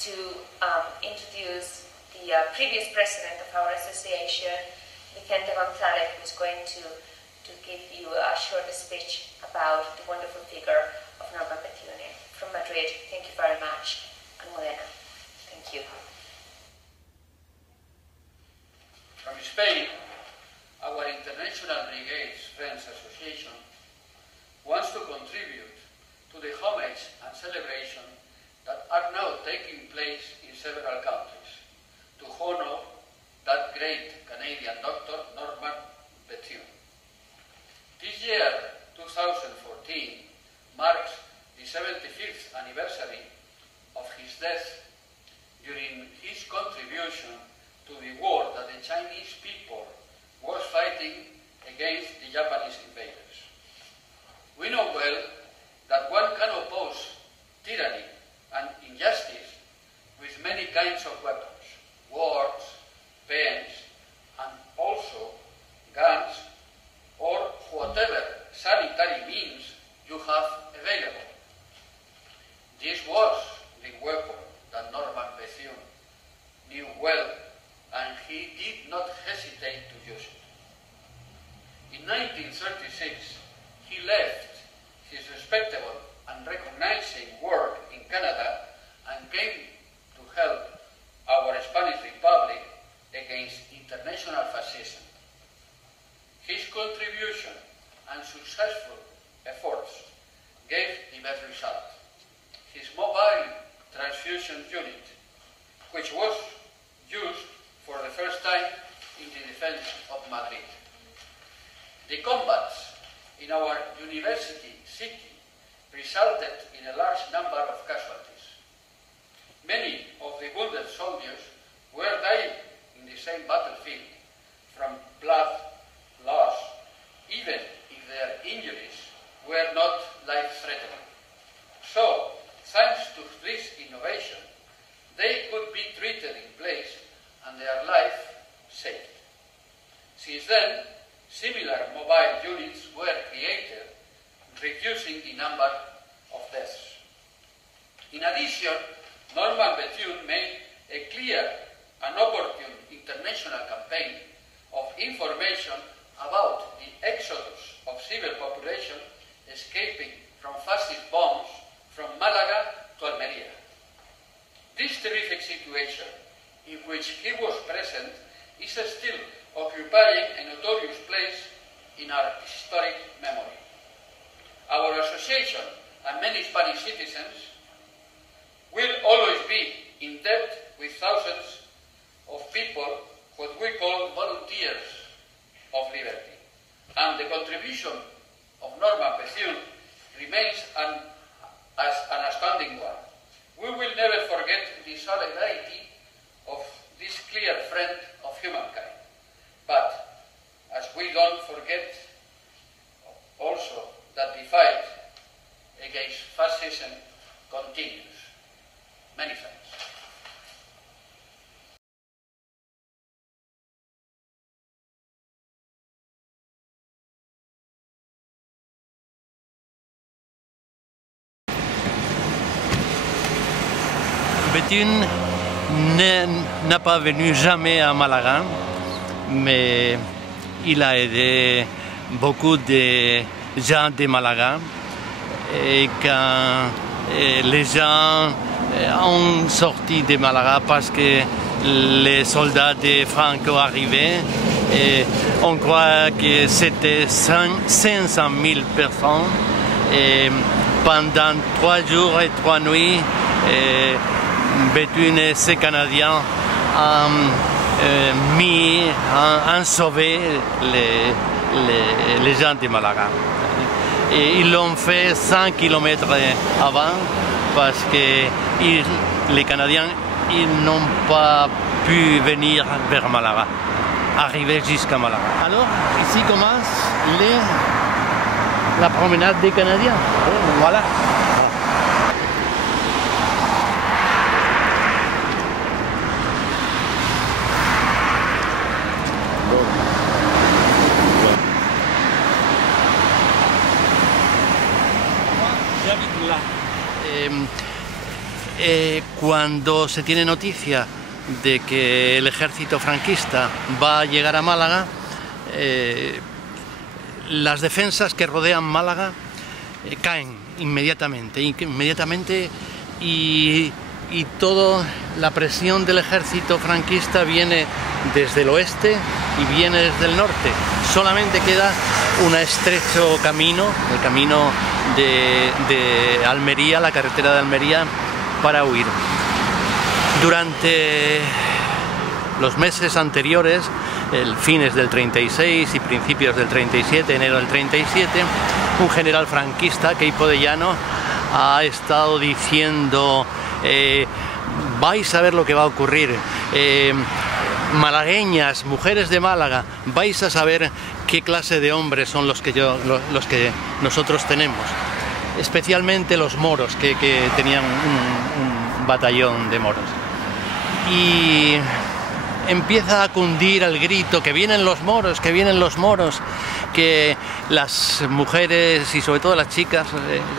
to introduce the previous president of our association, Vicente González, who's going to give you a short speech about the wonderful figure of Norman Bethune. From Madrid, thank you very much. Almudena, thank you. From Spain, our International Brigades Friends Association wants to contribute to the homage and celebration that are now taking place in several countries to honor that great Canadian doctor, Norman Bethune. This year, 2014, marks the 75th anniversary of his death during his contribution to the war that the Chinese people was fighting against the Japanese invaders. We know well that one can oppose tyranny and injustice with many kinds of weapons, words, pens, and also guns, or whatever sanitary means you have available. This was the weapon that Norman Bethune knew well, and he did not hesitate to use it. In 1936, he left his respectable and recognizing work in Canada and came to help our Spanish Republic against international fascism. His contribution and successful efforts gave the best result. His mobile transfusion unit, which was used for the first time in the defense of Madrid. The combats in our university city resulted in a large number of casualties. Many of the wounded soldiers were dying in the same battlefield from blood loss, even if their injuries were not life-threatening. So, thanks to this innovation, they could be treated in place and their life saved. Since then, similar mobile units were created, reducing the number of deaths. In addition, Norman Bethune made a clear and opportune international campaign of information about the exodus of civil population escaping from fascist bombs from Malaga to Almería. This terrific situation in which he was present is still occupying a notorious place in our historic memory. Our association and many Spanish citizens will always be in debt with thousands of people, what we call volunteers of liberty. And the contribution of Norman Bethune remains as an astounding one. We will never forget the solidarity of this clear friend of humankind. But as we don't forget also that the fight against fascism continues. Many thanks. Bethune n'a pas venu jamais à Malaga, mais il a aidé beaucoup de gens de Malaga. Et quand les gens ont sorti de Malaga parce que les soldats de Franco arrivaient, et on croit que c'était 500 000 personnes. Et pendant 3 jours et 3 nuits, Bethune et ses Canadiens ont sauvé les gens de Malaga. Et ils l'ont fait 100 km avant parce que les Canadiens n'ont pas pu venir vers Malaga, arriver jusqu'à Malaga. Alors, ici commence la promenade des Canadiens. Voilà. cuando se tiene noticia de que el ejército franquista va a llegar a Málaga, las defensas que rodean Málaga caen inmediatamente y toda la presión del ejército franquista viene desde el oeste y viene desde el norte. Solamente queda un estrecho camino, el camino de Almería, la carretera de Almería, para huir. Durante los meses anteriores, fines del 36 y principios del 37, enero del 37, un general franquista, Queipo de Llano, ha estado diciendo: vais a ver lo que va a ocurrir, malagueñas, mujeres de Málaga, vais a saber qué clase de hombres son los que nosotros tenemos, especialmente los moros, que tenían un batallón de moros. Y empieza a cundir el grito: que vienen los moros, que vienen los moros, que las mujeres y sobre todo las chicas,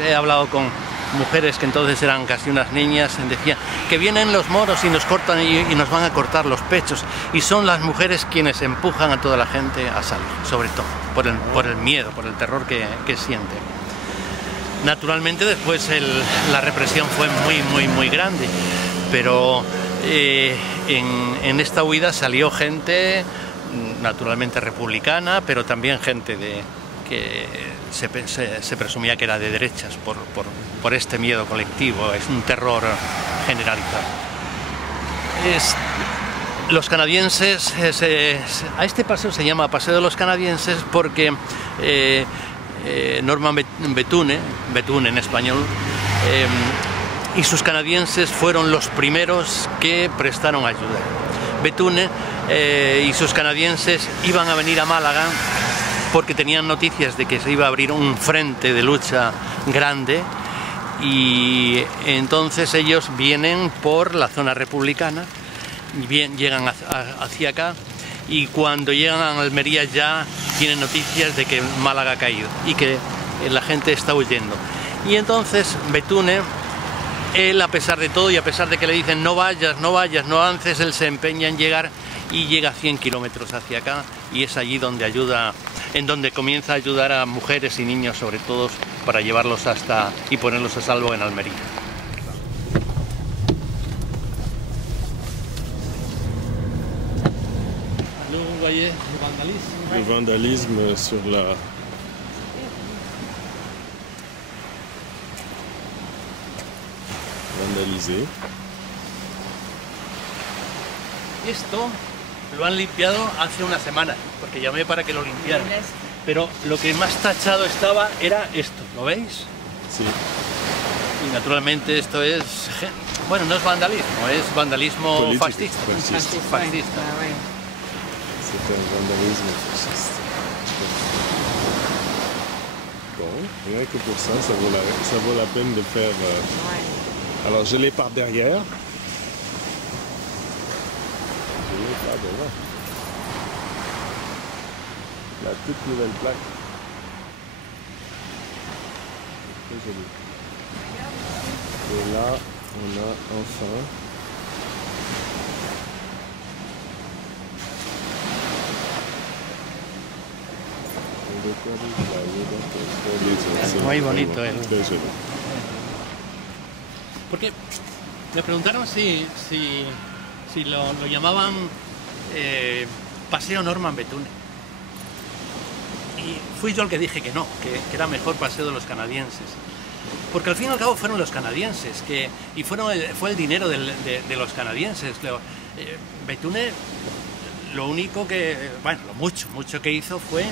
he hablado con mujeres que entonces eran casi unas niñas, decían que vienen los moros y nos cortan y nos van a cortar los pechos, y son las mujeres quienes empujan a toda la gente a salir, sobre todo por el miedo, por el terror que sienten. Naturalmente después la represión fue muy grande, pero en esta huida salió gente naturalmente republicana, pero también gente que se presumía que era de derechas por este miedo colectivo. Es un terror generalizado. Los canadienses, a este paseo se llama Paseo de los Canadienses porque Norman Bethune en español, y sus canadienses fueron los primeros que prestaron ayuda. Bethune y sus canadienses iban a venir a Málaga porque tenían noticias de que se iba a abrir un frente de lucha grande, y entonces ellos vienen por la zona republicana, llegan hacia acá, y cuando llegan a Almería ya tienen noticias de que Málaga ha caído y que la gente está huyendo. Y entonces Bethune, él, a pesar de todo y a pesar de que le dicen no vayas, no avances, él se empeña en llegar, y llega a 100 kilómetros hacia acá, y es allí donde comienza a ayudar a mujeres y niños, sobre todo, para llevarlos y ponerlos a salvo en Almería. Alors, vous voyez le vandalisme sur la... vandalisé. Esto lo han limpiado hace una semana, porque llamé para que lo limpiaran. Pero lo que más tachado era esto, ¿lo veis? Sí. Y naturalmente esto es, bueno, no es vandalismo, es vandalismo político, fascista. fascista. C'est un vandalisme fasciste. Bon, rien que pour ça, ça vaut la peine de faire... Alors je l'ai par derrière. La toute nouvelle plaque. Très jolie. Et là, on a enfin muy bonito très joli. Porque me preguntaron si lo llamaban Paseo Norman Bethune. Y fui yo el que dije que no, que era mejor Paseo de los Canadienses. Porque al fin y al cabo fueron los canadienses, fue el dinero de los canadienses. Bethune, lo único que, bueno, lo mucho que hizo fue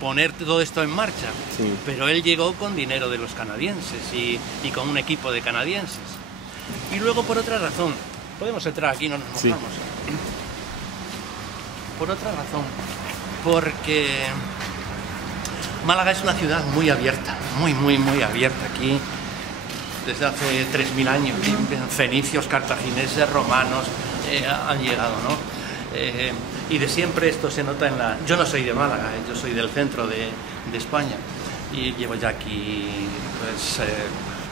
poner todo esto en marcha. Sí. Pero él llegó con dinero de los canadienses y con un equipo de canadienses. Y luego, por otra razón, podemos entrar aquí, no nos mojamos. Sí. Por otra razón, porque Málaga es una ciudad muy abierta, muy abierta. Aquí, desde hace 3000 años, fenicios, cartagineses, romanos han llegado, ¿no? Y de siempre esto se nota Yo no soy de Málaga, yo soy del centro de España, y llevo ya aquí pues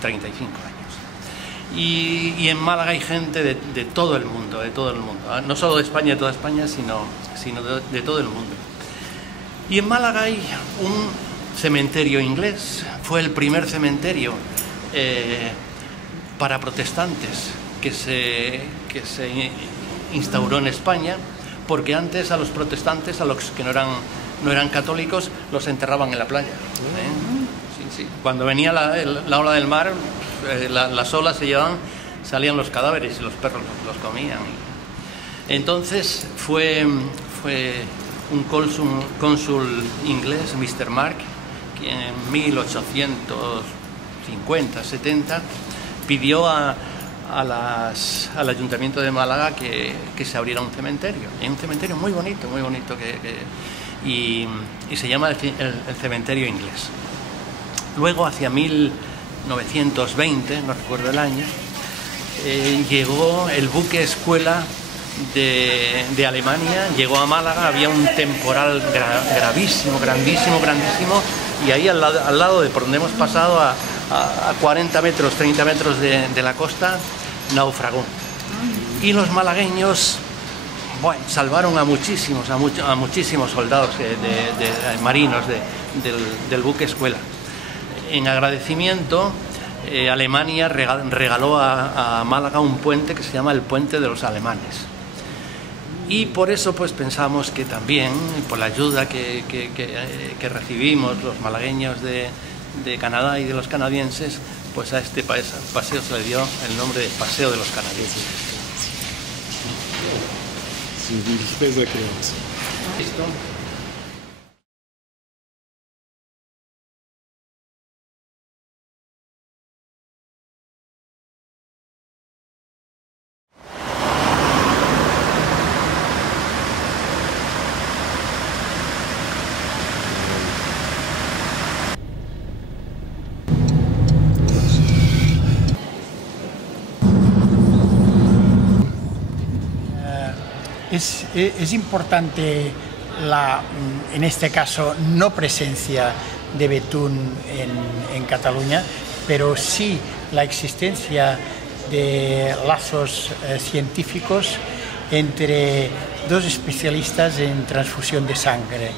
35 años. Y en Málaga hay gente de todo el mundo, no solo de España, de toda España, sino de todo el mundo. Y en Málaga hay un cementerio inglés, fue el primer cementerio para protestantes que se instauró en España, porque antes a los protestantes, a los que no eran católicos, los enterraban en la playa. Sí. Cuando venía la ola del mar, las olas salían los cadáveres y los perros los comían. Entonces fue un cónsul inglés, Mr. Mark, que en 1850-70 pidió al Ayuntamiento de Málaga que se abriera un cementerio. Es un cementerio muy bonito y se llama el cementerio inglés. Luego, hacia 1920, no recuerdo el año, llegó el buque escuela de Alemania, llegó a Málaga, había un temporal gravísimo, grandísimo, y ahí al lado de por donde hemos pasado, a 40 metros, 30 metros de la costa, naufragó. Y los malagueños, bueno, salvaron a muchísimos soldados marinos del buque escuela. En agradecimiento, Alemania regaló a Málaga un puente que se llama el Puente de los Alemanes. Y por eso pues pensamos que también, por la ayuda que recibimos los malagueños de Canadá y de los canadienses, pues a este paseo se le dio el nombre de Paseo de los Canadienses. ¿Listo? Es importante en este caso, no presencia de Betún en Cataluña, pero sí la existencia de lazos científicos entre dos especialistas en transfusión de sangre,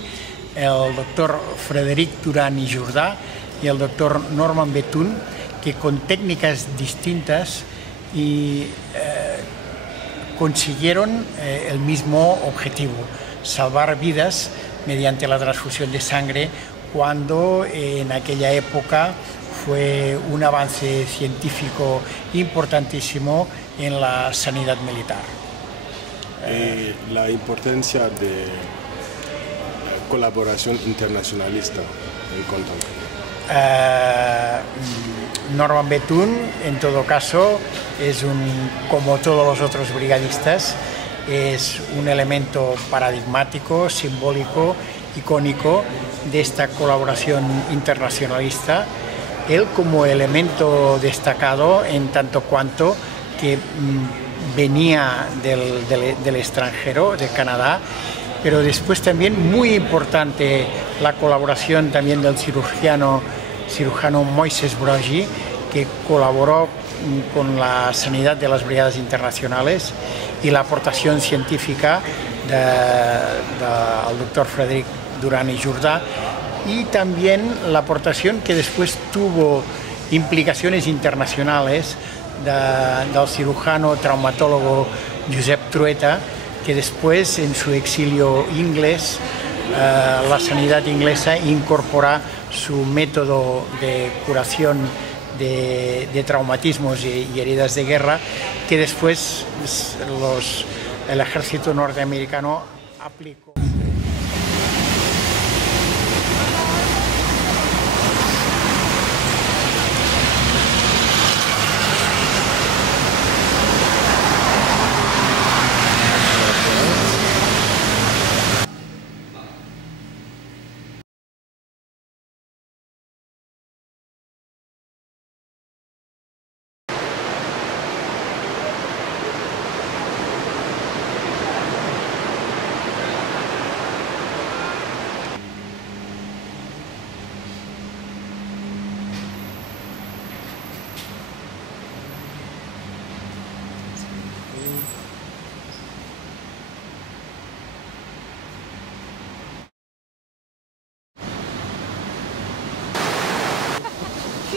el doctor Frederic Duran y Jordà y el doctor Norman Betún, que con técnicas distintas consiguieron el mismo objetivo, salvar vidas mediante la transfusión de sangre, cuando en aquella época fue un avance científico importantísimo en la sanidad militar. La importancia de colaboración internacionalista en concreto. Norman Betún, en todo caso, como todos los otros brigadistas, es un elemento paradigmático, simbólico, icónico de esta colaboración internacionalista. Él como elemento destacado en tanto cuanto que venía del extranjero, de Canadá, pero después también muy importante la colaboración también del cirujano Moises Broggi, que colaboró con la sanidad de las brigadas internacionales, y la aportación científica del doctor Frederic Duran y Jordà, y también la aportación que después tuvo implicaciones internacionales del cirujano traumatólogo Josep Trueta, que después en su exilio inglés la sanidad inglesa incorpora su método de curación de traumatismos y heridas de guerra, que después el ejército norteamericano aplicó.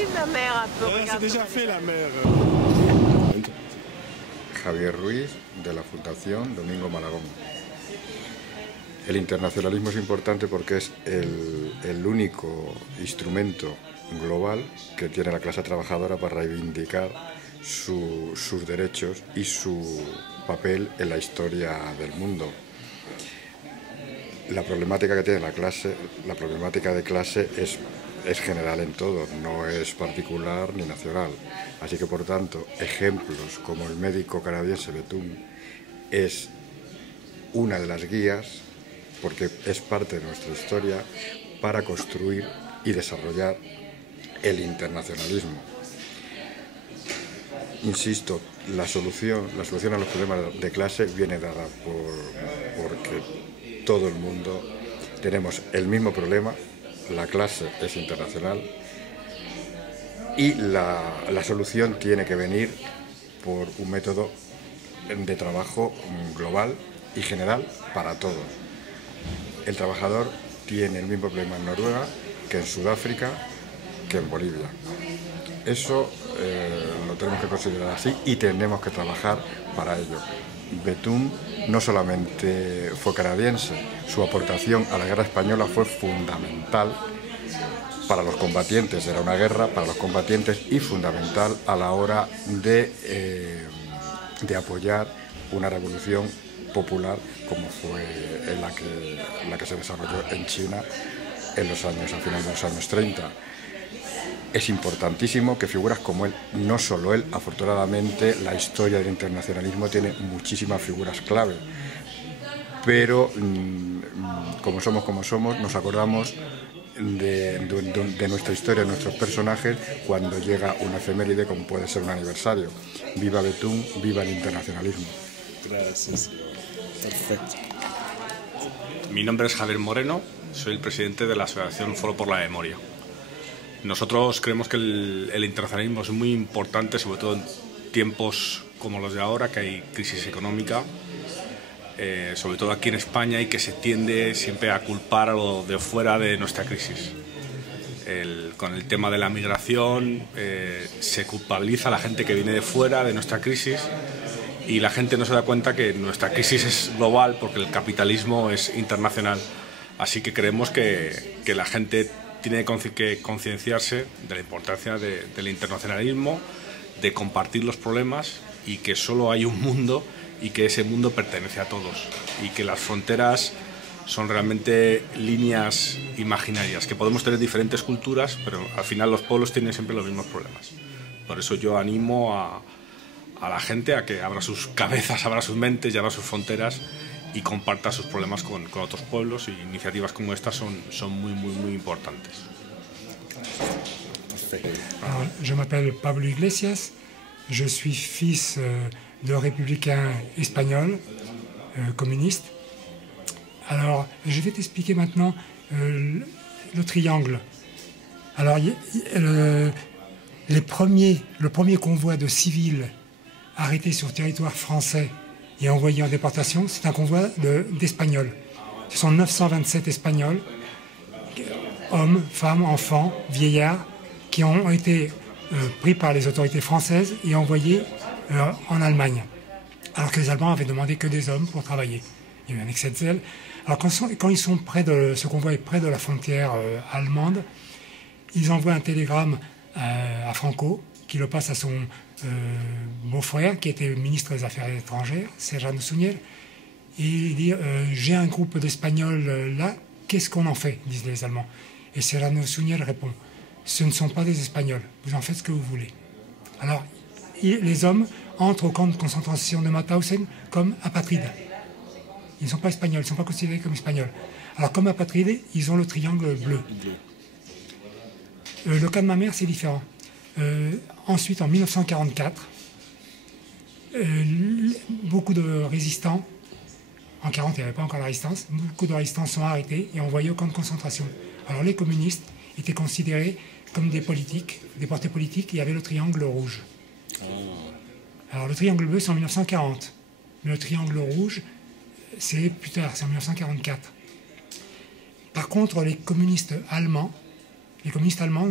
filme la mer un peu. C'est déjà fait la mer. Javier Ruiz, de la Fundación Domingo Malagón. El internacionalismo es importante porque es el único instrumento global que tiene la clase trabajadora para reivindicar sus derechos y su papel en la historia del mundo. La problemática que tiene la problemática de clase es general en todo, no es particular ni nacional. Así que, por tanto, ejemplos como el médico canadiense Bethune es una de las guías, porque es parte de nuestra historia, para construir y desarrollar el internacionalismo. Insisto, la solución a los problemas de clase viene dada porque todo el mundo tenemos el mismo problema, la clase es internacional y la solución tiene que venir por un método de trabajo global y general para todos. El trabajador tiene el mismo problema en Noruega que en Sudáfrica, que en Bolivia. Eso lo tenemos que considerar así y tenemos que trabajar para ello. Bethune no solamente fue canadiense, su aportación a la guerra española fue fundamental para los combatientes, era una guerra para los combatientes y fundamental a la hora de apoyar una revolución popular como fue la que se desarrolló en China a finales de los años 30. Es importantísimo que figuras como él, no solo él, afortunadamente la historia del internacionalismo tiene muchísimas figuras clave, pero como somos, nos acordamos de nuestra historia, de nuestros personajes, cuando llega una efeméride como puede ser un aniversario. Viva Bethune, viva el internacionalismo. Gracias. Perfecto. Mi nombre es Javier Moreno, soy el presidente de la Asociación Foro por la Memoria. Nosotros creemos que el internacionalismo es muy importante, sobre todo en tiempos como los de ahora, que hay crisis económica, sobre todo aquí en España, y que se tiende siempre a culpar a lo de fuera de nuestra crisis. Con el tema de la migración se culpabiliza a la gente que viene de fuera de nuestra crisis y la gente no se da cuenta que nuestra crisis es global porque el capitalismo es internacional. Así que creemos que la gente tiene que concienciarse de la importancia del internacionalismo, de compartir los problemas y que solo hay un mundo y que ese mundo pertenece a todos y que las fronteras son realmente líneas imaginarias, que podemos tener diferentes culturas, pero al final los pueblos tienen siempre los mismos problemas. Por eso yo animo a la gente a que abra sus cabezas, abra sus mentes y abra sus fronteras y comparta sus problemas con otros pueblos, y iniciativas como estas son muy importantes. Alors, je m'appelle Pablo Iglesias, je suis fils de républicains espagnols, communistes. Alors, je vais t'expliquer maintenant le triangle. Alors, le premier convoi de civils arrêtés sur le territoire français et envoyés en déportation, c'est un convoi d'Espagnols. Ce sont 927 Espagnols, hommes, femmes, enfants, vieillards, qui ont été pris par les autorités françaises et envoyés en Allemagne. Alors que les Allemands avaient demandé que des hommes pour travailler. Il y a eu un excès de zèle. Alors quand ils sont ce convoi est près de la frontière allemande, ils envoient un télégramme à Franco, qui le passe à son beau-frère, qui était ministre des Affaires étrangères, Serrano Suñer, et il dit j'ai un groupe d'Espagnols là, qu'est-ce qu'on en fait, disent les Allemands. Et Serrano Suñer répond ce ne sont pas des Espagnols, vous en faites ce que vous voulez. Alors les hommes entrent au camp de concentration de Mauthausen comme apatrides. Ils ne sont pas espagnols, ils ne sont pas considérés comme espagnols. Alors comme apatrides, ils ont le triangle bleu. Le cas de ma mère, c'est différent. Ensuite, en 1944, beaucoup de résistants, en 1940 il n'y avait pas encore la résistance, beaucoup de résistants sont arrêtés et envoyés au camp de concentration. Alors les communistes étaient considérés comme des politiques, des portés politiques, il y avait le triangle rouge. Alors le triangle bleu, c'est en 1940, mais le triangle rouge, c'est plus tard, c'est en 1944. Par contre, les communistes allemands, Les communistes allemands,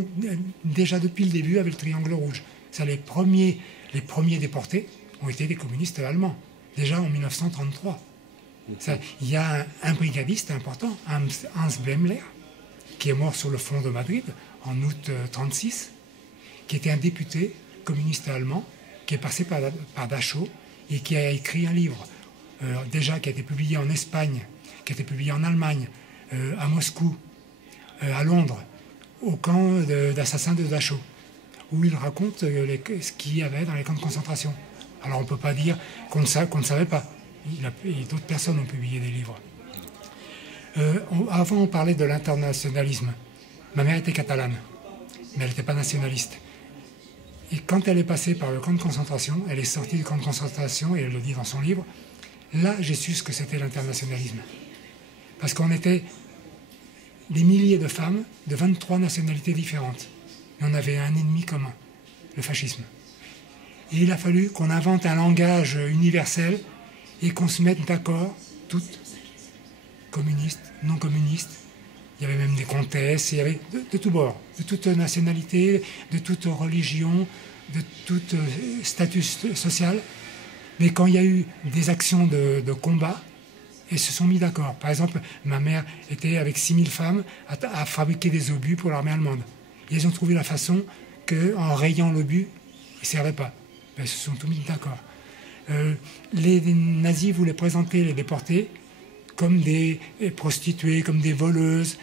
déjà depuis le début, avaient le triangle rouge. Ça, les premiers déportés ont été des communistes allemands, déjà en 1933. Il y a un brigadiste important, Hans Blemmler, qui est mort sur le front de Madrid en août 1936, qui était un député communiste allemand, qui est passé par Dachau et qui a écrit un livre, déjà qui a été publié en Espagne, qui a été publié en Allemagne, à Moscou, à Londres, au camp d'assassins de Dachau, où il raconte ce qu'il y avait dans les camps de concentration. Alors on ne peut pas dire qu'on ne savait pas. D'autres personnes ont publié des livres. Avant, on parlait de l'internationalisme. Ma mère était catalane, mais elle n'était pas nationaliste. Et quand elle est passée par le camp de concentration, elle est sortie du camp de concentration, et elle le dit dans son livre, là j'ai su ce que c'était l'internationalisme. Parce qu'on était des milliers de femmes de 23 nationalités différentes. Et on avait un ennemi commun, le fascisme. Et il a fallu qu'on invente un langage universel et qu'on se mette d'accord, toutes, communistes, non communistes. Il y avait même des comtesses, il y avait de tous bords, de toute nationalité, de toute religion, de tout statut social. Mais quand il y a eu des actions de combat, ils se sont mis d'accord. Par exemple, ma mère était avec 6000 femmes à fabriquer des obus pour l'armée allemande. Et ils ont trouvé la façon qu'en rayant l'obus, ils ne servaient pas. Ils se sont tous mis d'accord. Les nazis voulaient présenter les déportés comme des prostituées, comme des voleuses,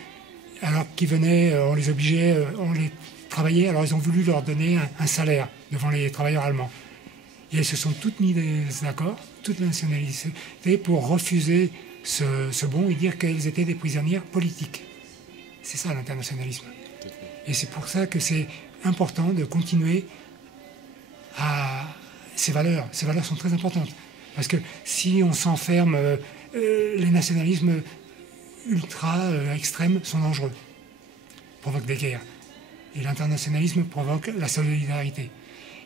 alors qu'ils venaient, on les obligeait, on les travaillait, alors ils ont voulu leur donner un salaire devant les travailleurs allemands. Et elles se sont toutes mis d'accord, toutes les nationalités, pour refuser ce bon et dire qu'elles étaient des prisonnières politiques. C'est ça l'internationalisme. Et c'est pour ça que c'est important de continuer à... Ces valeurs sont très importantes. Parce que si on s'enferme, les nationalismes ultra-extrêmes sont dangereux, provoquent des guerres. Et l'internationalisme provoque la solidarité.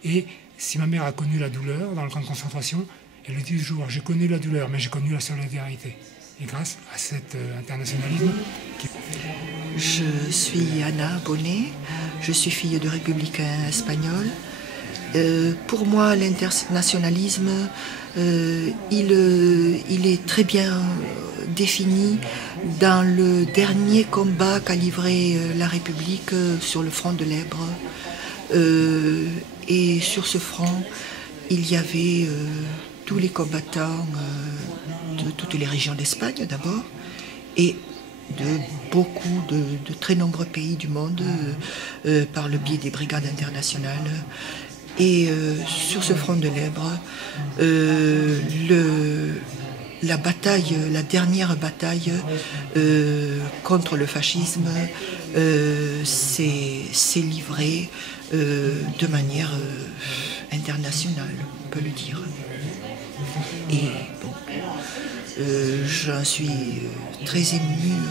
Et si ma mère a connu la douleur dans le camp de concentration, elle le dit toujours, j'ai connu la douleur, mais j'ai connu la solidarité. Et grâce à cet internationalisme... Je suis Anna Bonnet, je suis fille de républicains espagnols. Pour moi, l'internationalisme, il est très bien défini dans le dernier combat qu'a livré la République sur le front de l'Èbre. Et sur ce front, il y avait tous les combattants de toutes les régions d'Espagne d'abord, et de très nombreux pays du monde par le biais des brigades internationales. Et sur ce front de l'Èbre, la dernière bataille contre le fascisme s'est livrée de manière internationale, on peut le dire. Et bon, j'en suis très émue.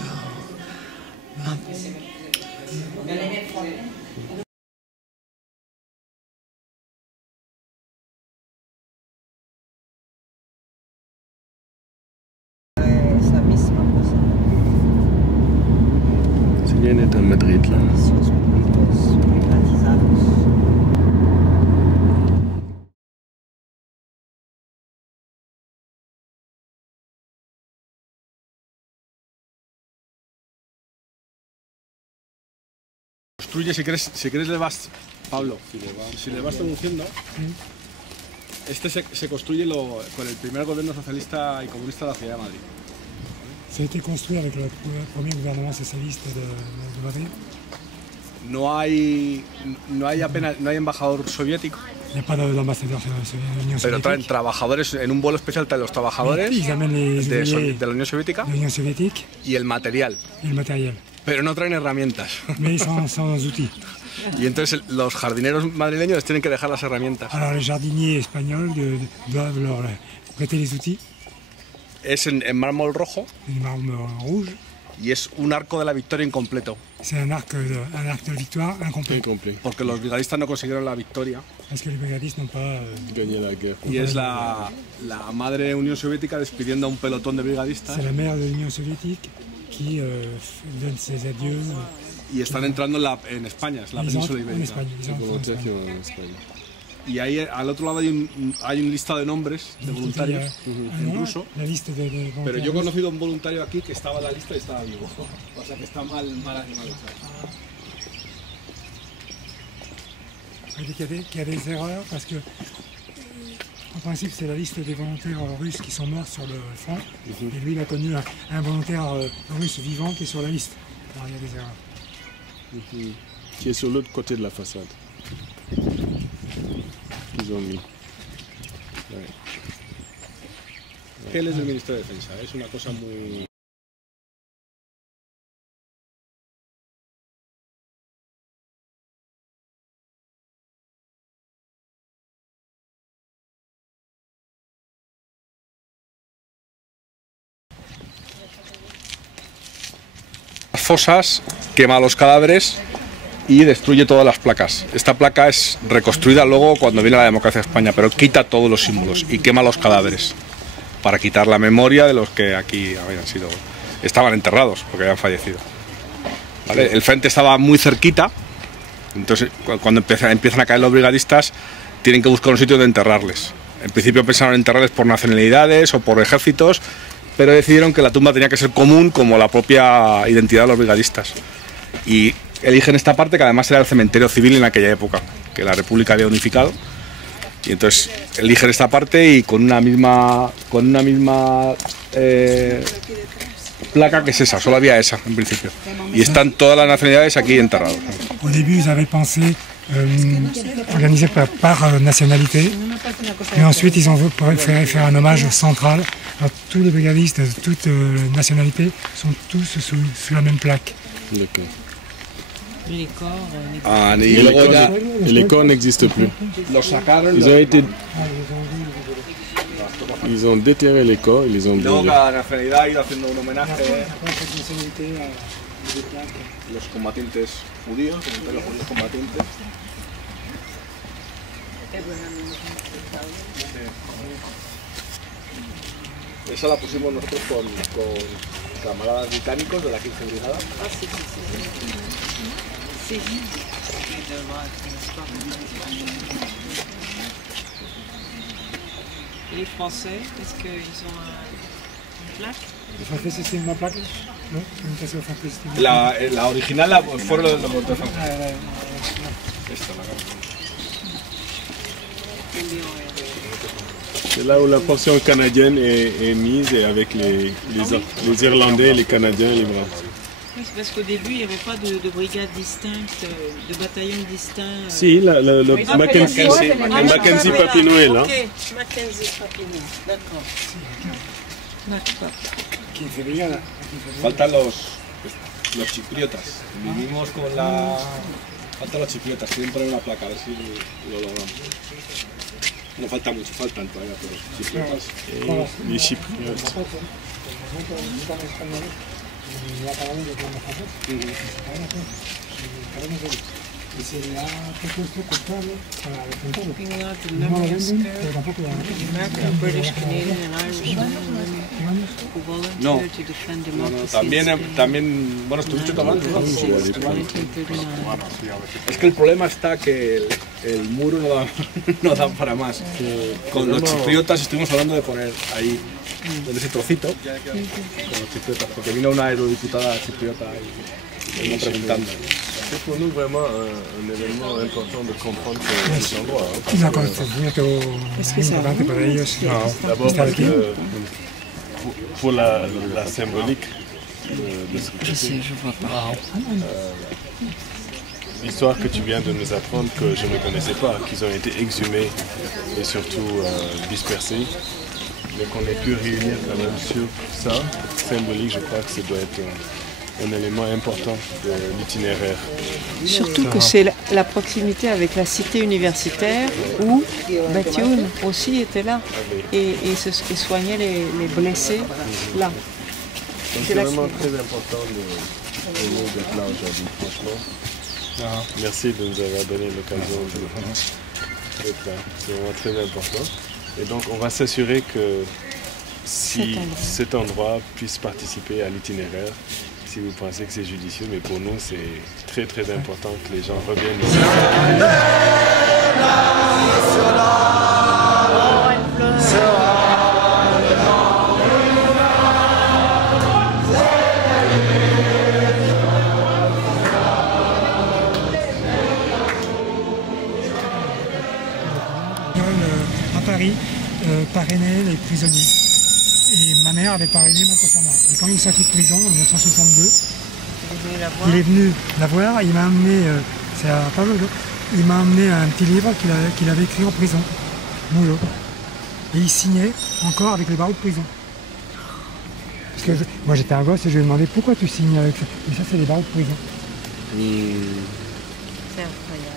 Si viene de Madrid, là. Construye, si quieres le vas, Pablo, si le vas traduciendo, este se construye con el primer gobierno socialista y comunista de la ciudad de Madrid. Ça a été construit avec le premier gouvernement socialiste de Madrid. No hay embajador soviético. Il n'y a pas d'ambassadeur de l'Union soviétique. Pero traen trabajadores, en un vuelo especial traen los trabajadores de la Unión Soviética y el material. Pero no traen herramientas. Mais sans outils. Y entonces los jardineros madrileños les tienen que dejar las herramientas. Alors les jardiniers espagnols doivent leur prêter les outils. Es en mármol rojo. En mármol rouge. Y es un arco de la victoria incompleto. C'est un arc de victoire incomplet. Porque los brigadistas no consiguieron la victoria. Parce que les brigadistes n'ont pas gagné la guerre. Y es la madre Unión Soviética despidiendo a un pelotón de brigadistas. C'est la mère de l'Union soviétique qui donne ses adieux y están entrando en España, es la península ibérica. En España. Y ahí al otro lado hay un listado de nombres de voluntarios en ruso. Pero yo he conocido a un voluntario aquí que estaba en la lista y estaba vivo. O sea que está mal hecho. Qu'il y a des erreurs parce que en principe c'est la liste des volontaires russes qui sont morts sur le front et lui il a connu un volontaire russe vivant qui est sur la liste. Alors il y a des erreurs. Qui est sur l'autre côté de la façade. Qu'ils ont mis. Ouais. Él es del Ministerio de Defensa, es una cosa muy... Fosas, quema los cadáveres y destruye todas las placas. Esta placa es reconstruida luego cuando viene la democracia a España, pero quita todos los símbolos y quema los cadáveres para quitar la memoria de los que aquí estaban enterrados porque habían fallecido. ¿Vale? El frente estaba muy cerquita, entonces cuando empiezan a caer los brigadistas tienen que buscar un sitio donde enterrarles. En principio pensaron enterrarles por nacionalidades o por ejércitos, pero decidieron que la tumba tenía que ser común como la propia identidad de los brigadistas. Y eligen esta parte, que además era el cementerio civil en aquella época, que la República había unificado. Y entonces eligen esta parte y con una misma placa que es esa, solo había esa en principio. Y están todas las nacionalidades aquí enterradas. Au début, ils avaient pensé organiser par nationalité, et ensuite ils ont préféré faire un hommage central. Alors, tous les brigadistes de toutes nationalités sont tous sous la même plaque. D'accord. Les corps. Et les corps n'existent plus. Ils ont déterré les corps, ils les ont brûlés. Los combatientes judíos, los judíos combatientes. Esa la pusimos nosotros con camaradas británicos de la 15 Brigada. Ah, sí. Sí. Et les Français, est-ce qu'ils ont une plaque? ¿Los franceses tienen una placa? ¿No? La original fueron los voluntarios franceses. Esta, la C'est là où la portion canadienne est mise et avec les Irlandais, les Canadiens, les Blancs. Oui, c'est parce qu'au début, il n'y avait pas de brigade distincte, de bataillon distinct. Si, le Mackenzie Papineau est là. Ok, Mackenzie Papineau, d'accord. Faltan los chipriotas. Vivimos con la... Faltan los chipriotas, quieren poner una placa, a ver si lo logramos. No falta mucho, faltan todavía, pero chipriotas. Les Chypriotes. No, también, bueno, estuviste hablando, ¿no? Es que el problema está que el muro no da para más. Con los chipriotas estuvimos hablando de poner ahí, en ese trocito, con los chipriotas, porque vino una eurodiputada chipriota y me preguntando. C'est pour nous vraiment un événement important de comprendre cet endroit. D'accord, c'est importante para ellos. D'abord parce que pour la symbolique de ce que Je vois pas. L'histoire que tu viens de nous apprendre, que je ne connaissais pas, qu'ils ont été exhumés et surtout dispersés, mais qu'on ait pu réunir quand même sur ça, symbolique, je crois que ça doit être un élément important de l'itinéraire. Surtout que c'est la proximité avec la cité universitaire où Bethune aussi était là et soignait les blessés là. Donc c'est vraiment très important pour nous d'être là aujourd'hui, franchement. Merci de nous avoir donné l'occasion d'être là. C'est vraiment très important. Et donc on va s'assurer que si cet endroit puisse participer à l'itinéraire, si vous pensez que c'est judicieux, mais pour nous, c'est très très important que les gens reviennent ici. À Paris, parrainait les prisonniers. Et ma mère avait parrainé mon concernant. Et quand il est sorti de prison en 1962, il est venu la voir, il m'a amené, c'est à Pablo, il m'a amené un petit livre qu'il avait écrit en prison, Moulot. Et il signait encore avec les barreaux de prison. Parce que moi j'étais un gosse et je lui ai demandé pourquoi tu signes avec ça. Et ça c'est les barreaux de prison. C'est incroyable.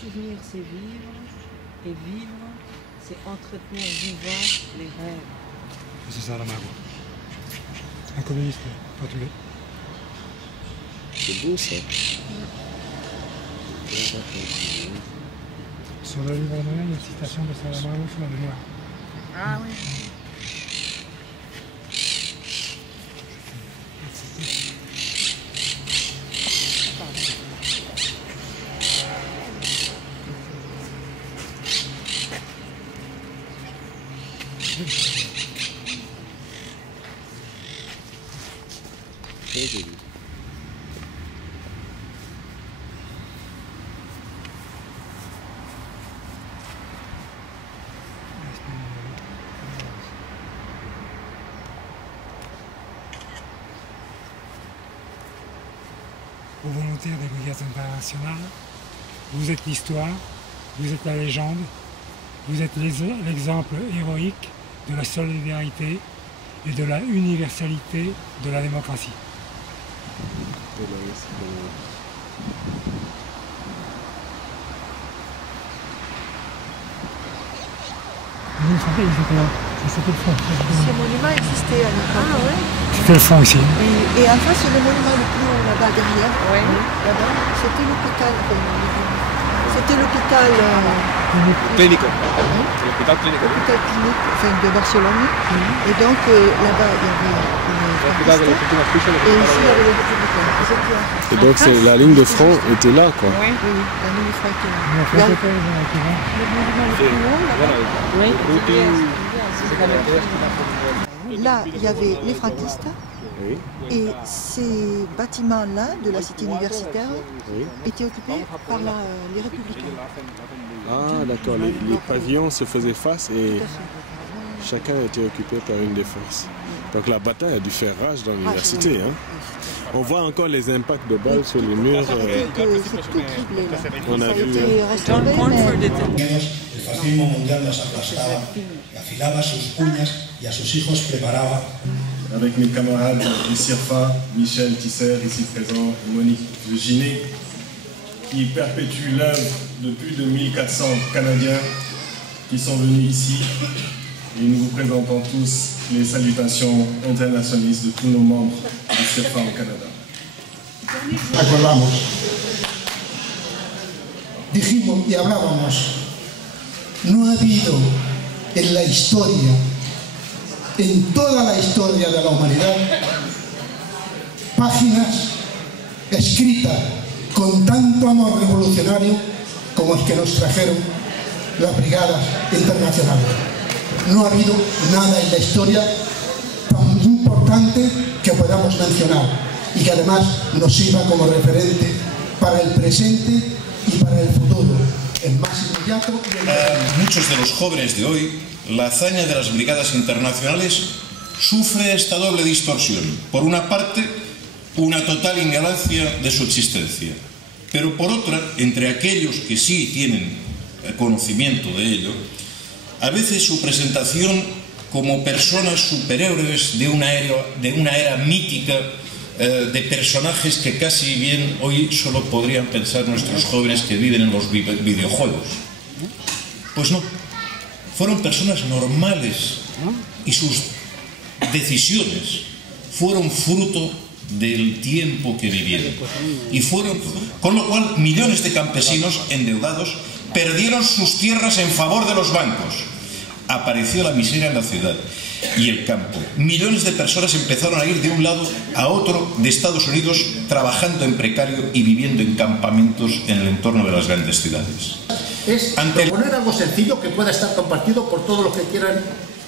Souvenir, c'est vivre, et vivre, c'est entretenir vivant les rêves. C'est ça la main. Un communiste portugais. C'est beau ça. Sur le livre de Noël, il y a une citation de Saramago sur la mémoire. Ah oui. Très joli. Aux volontaires des brigades internationales, vous êtes l'histoire, vous êtes la légende, vous êtes l'exemple héroïque de la solidarité et de la universalité de la démocratie. C'était le fond. Ce monument existait à l'époque. Ah oui. C'était le fond ici. Et en face, le monument le plus haut là-bas derrière, Oui. là-bas, c'était l'hôpital. C'était l'hôpital Clínico. L'hôpital clínico. clinique de Barcelone. Et donc là-bas, il y avait les franquistes. Et ici, il y avait les républicains. Et donc la ligne de front était là, quoi. Oui. Oui, la ligne de front était là. On a fait un peu Le monument le plus haut, là-bas. Là, il y avait les franquistes. Oui. Et ces bâtiments-là, de la cité universitaire, étaient occupés par les républicains. Ah d'accord, les pavillons se faisaient face et chacun était occupé par une des forces. Donc la bataille a dû faire rage dans l'université. Hein. On voit encore les impacts de balles sur les murs. C'est tout criblé là. On a Ça a vu. été restauré, mais... El fascismo mundial las aplastaba, afilaba sus uñas y a sus hijos preparaba. Avec mes camarades du CIRFA, Michel Tisser, ici présent, et Monique Ginet, qui perpétuent l'œuvre de plus de 1400 Canadiens qui sont venus ici. Et nous vous présentons tous les salutations internationalistes de tous nos membres du CIRFA au Canada. Acordamos, dijimos y hablábamos, no ha habido en la historia, en toda la historia de la humanidad, páginas escritas con tanto amor revolucionario como el que nos trajeron las brigadas internacionales. No ha habido nada en la historia tan importante que podamos mencionar y que además nos sirva como referente para el presente y para el futuro, el más inmediato y el Para muchos de los jóvenes de hoy, la hazaña de las brigadas internacionales sufre esta doble distorsión. Por una parte, una total ignorancia de su existencia, pero por otra, entre aquellos que sí tienen conocimiento de ello, a veces su presentación como personas superhéroes de una era mítica de personajes que casi bien hoy solo podrían pensar nuestros jóvenes que viven en los videojuegos. Pues no, fueron personas normales y sus decisiones fueron fruto del tiempo que vivieron. Y fueron, con lo cual, millones de campesinos endeudados perdieron sus tierras en favor de los bancos. Apareció la miseria en la ciudad y el campo. Millones de personas empezaron a ir de un lado a otro de Estados Unidos trabajando en precario y viviendo en campamentos en el entorno de las grandes ciudades. Es proponer algo sencillo que pueda estar compartido por todos los que quieran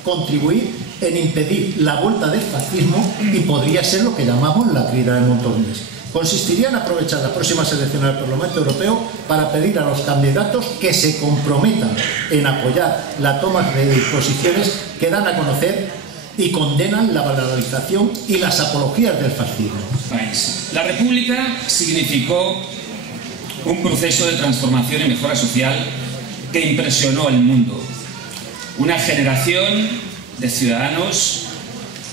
contribuir en impedir la vuelta del fascismo, y podría ser lo que llamamos la crida de Montornès. Consistiría en aprovechar las próximas elecciones al Parlamento Europeo para pedir a los candidatos que se comprometan en apoyar la toma de posiciones que dan a conocer y condenan la valorización y las apologías del fascismo. La República significó un proceso de transformación y mejora social que impresionó al mundo. Una generación de ciudadanos,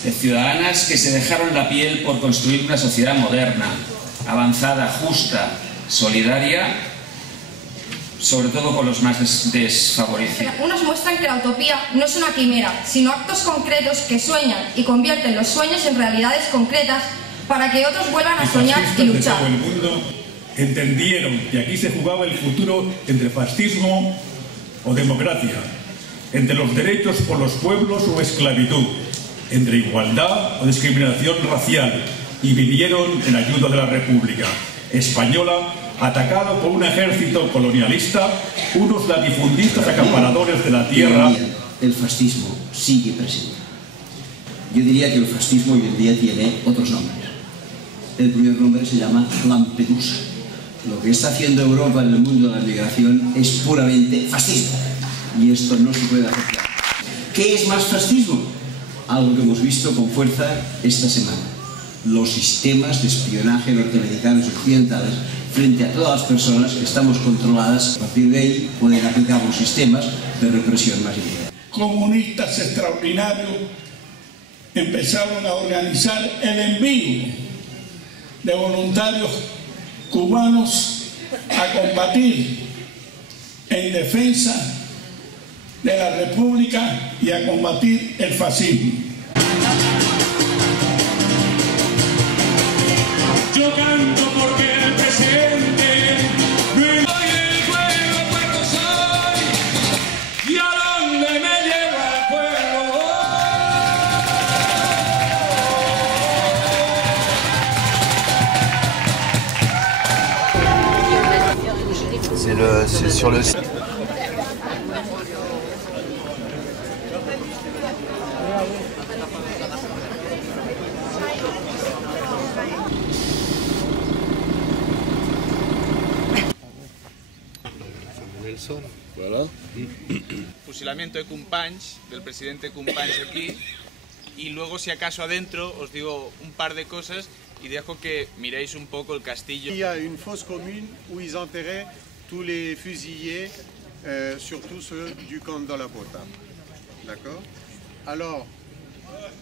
de ciudadanas que se dejaron la piel por construir una sociedad moderna, avanzada, justa, solidaria, sobre todo con los más desfavorecidos. Unos muestran que la utopía no es una quimera, sino actos concretos que sueñan y convierten los sueños en realidades concretas para que otros vuelvan a soñar y luchar. Todo el mundo entendieron que aquí se jugaba el futuro entre fascismo o democracia, entre los derechos por los pueblos o esclavitud, entre igualdad o discriminación racial, y vinieron en ayuda de la República Española, atacado por un ejército colonialista, unos latifundistas acaparadores de la tierra. El fascismo sigue presente. Yo diría que el fascismo hoy en día tiene otros nombres. El primer nombre se llama Lampedusa. Lo que está haciendo Europa en el mundo de la migración es puramente fascismo. Y esto no se puede aceptar. ¿Qué es más fascismo? Algo que hemos visto con fuerza esta semana. Los sistemas de espionaje norteamericanos y occidentales frente a todas las personas que estamos controladas. A partir de ahí pueden aplicar los sistemas de represión más inmediata. Comunistas extraordinarios empezaron a organizar el envío de voluntarios cubanos a combatir en defensa de la República y a combatir el fascismo. Yo canto porque el presente me doy el juego cuando soy y a dónde me lleva el pueblo. C'est sur le site. Voilà. Fusilamiento de Companys, del presidente Companys aquí, y luego si acaso adentro os digo un par de cosas y dejo que miréis un poco el castillo. Il y a une fosse commune où ils enterraient tous les fusillés, surtout ceux du camp de la Bota. D'accord? Alors,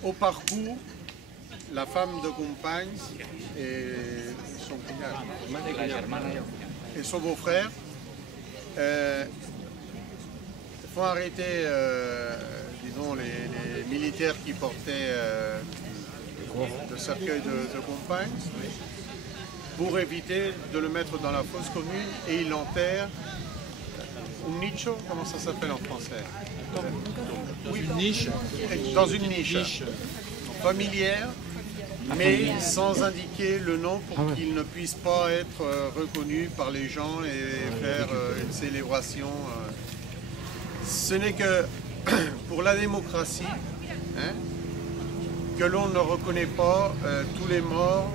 au parcours, la femme de Companys et son cuñado et son beau-frère font arrêter disons, les militaires qui portaient le cercueil de Companys pour éviter de le mettre dans la fosse commune, et ils l'enterrent un nicho, comment ça s'appelle en français? Oui, une niche. Dans une niche familière, mais sans indiquer le nom pour qu'il ne puisse pas être reconnu par les gens et faire une célébration. Ce n'est que pour la démocratie hein, que l'on ne reconnaît pas tous les morts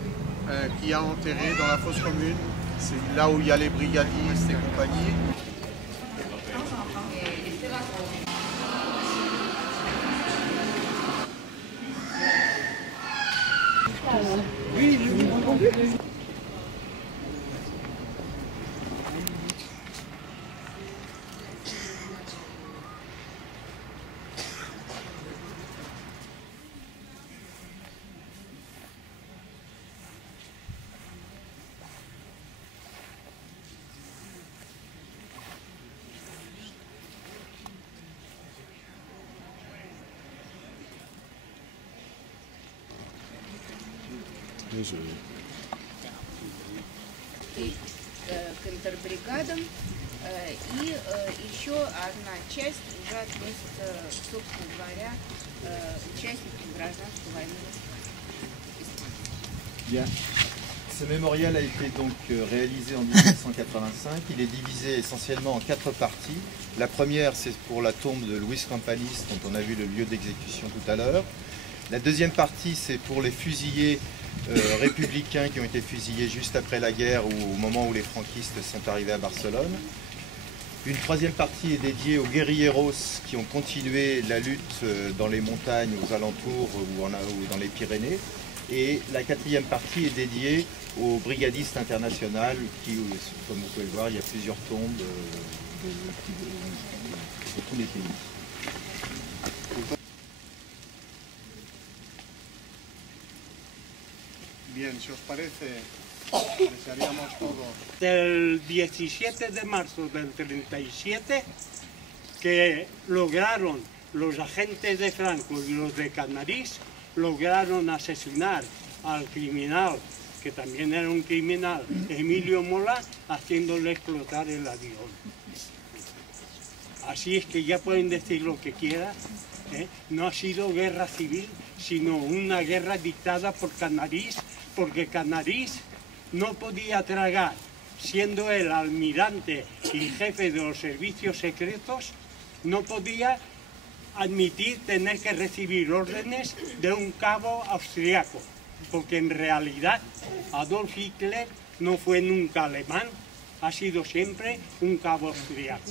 qu'il y a enterrés dans la fosse commune. C'est là où il y a les brigadistes et compagnie. Oui, je vous comprends plus. контрбригадам, и еще одна часть уже относится, собственно говоря, участникам гражданской войны. Bien. Ce mémorial a été donc réalisé en 1985. Il est divisé essentiellement en 4 parties. La première, c'est pour la tombe de Luis Campanis, dont on a vu le lieu d'exécution tout à l'heure. La deuxième partie, c'est pour les fusillés républicains qui ont été fusillés juste après la guerre ou au moment où les franquistes sont arrivés à Barcelone. Une troisième partie est dédiée aux guerrilleros qui ont continué la lutte dans les montagnes aux alentours ou dans les Pyrénées. Et la quatrième partie est dédiée aux brigadistes internationaux qui, comme vous pouvez le voir, il y a plusieurs tombes de tous les pays. Bien, si os parece, desearíamos todos. Del 17 de marzo del 37, que lograron los agentes de Franco y los de Canarís, lograron asesinar al criminal, que también era un criminal, Emilio Mola, haciéndole explotar el avión. Así es que ya pueden decir lo que quieran, ¿eh? No ha sido guerra civil, sino una guerra dictada por Canarís, porque Canarís no podía tragar, siendo el almirante y jefe de los servicios secretos, no podía admitir tener que recibir órdenes de un cabo austriaco, porque en realidad Adolf Hitler no fue nunca alemán, ha sido siempre un cabo austriaco.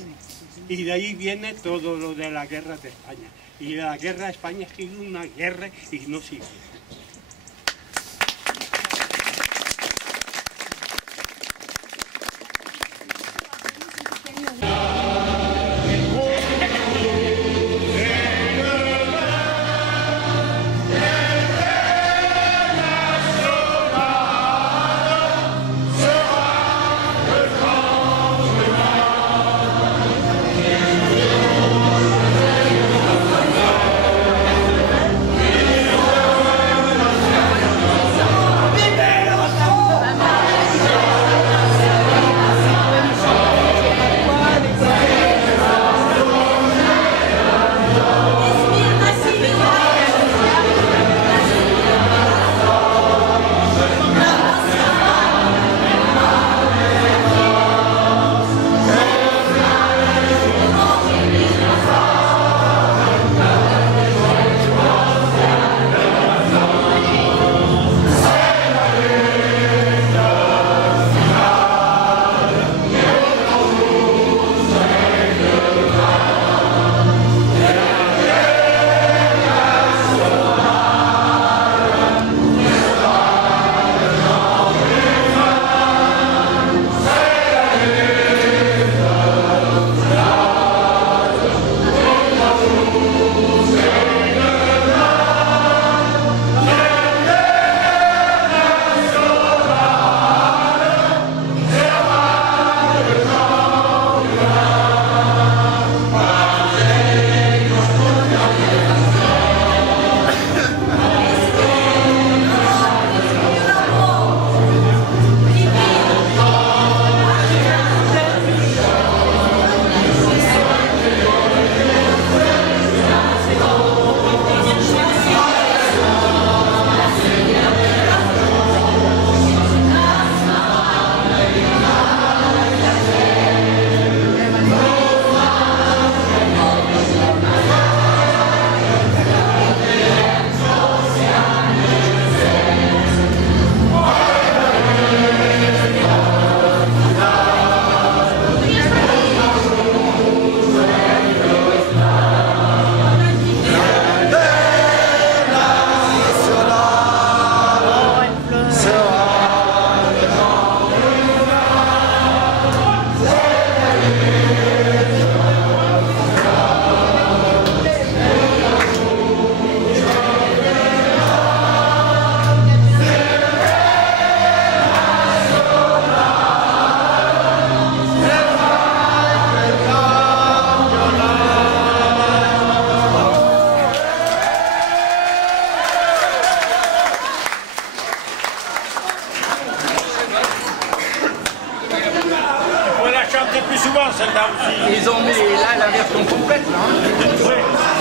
Y de ahí viene todo lo de la guerra de España. Y la guerra de España ha sido una guerra y no sigue. ¡Viva montrer plus souvent celle-là aussi. Ils ont mis là la version complète, là. Oui.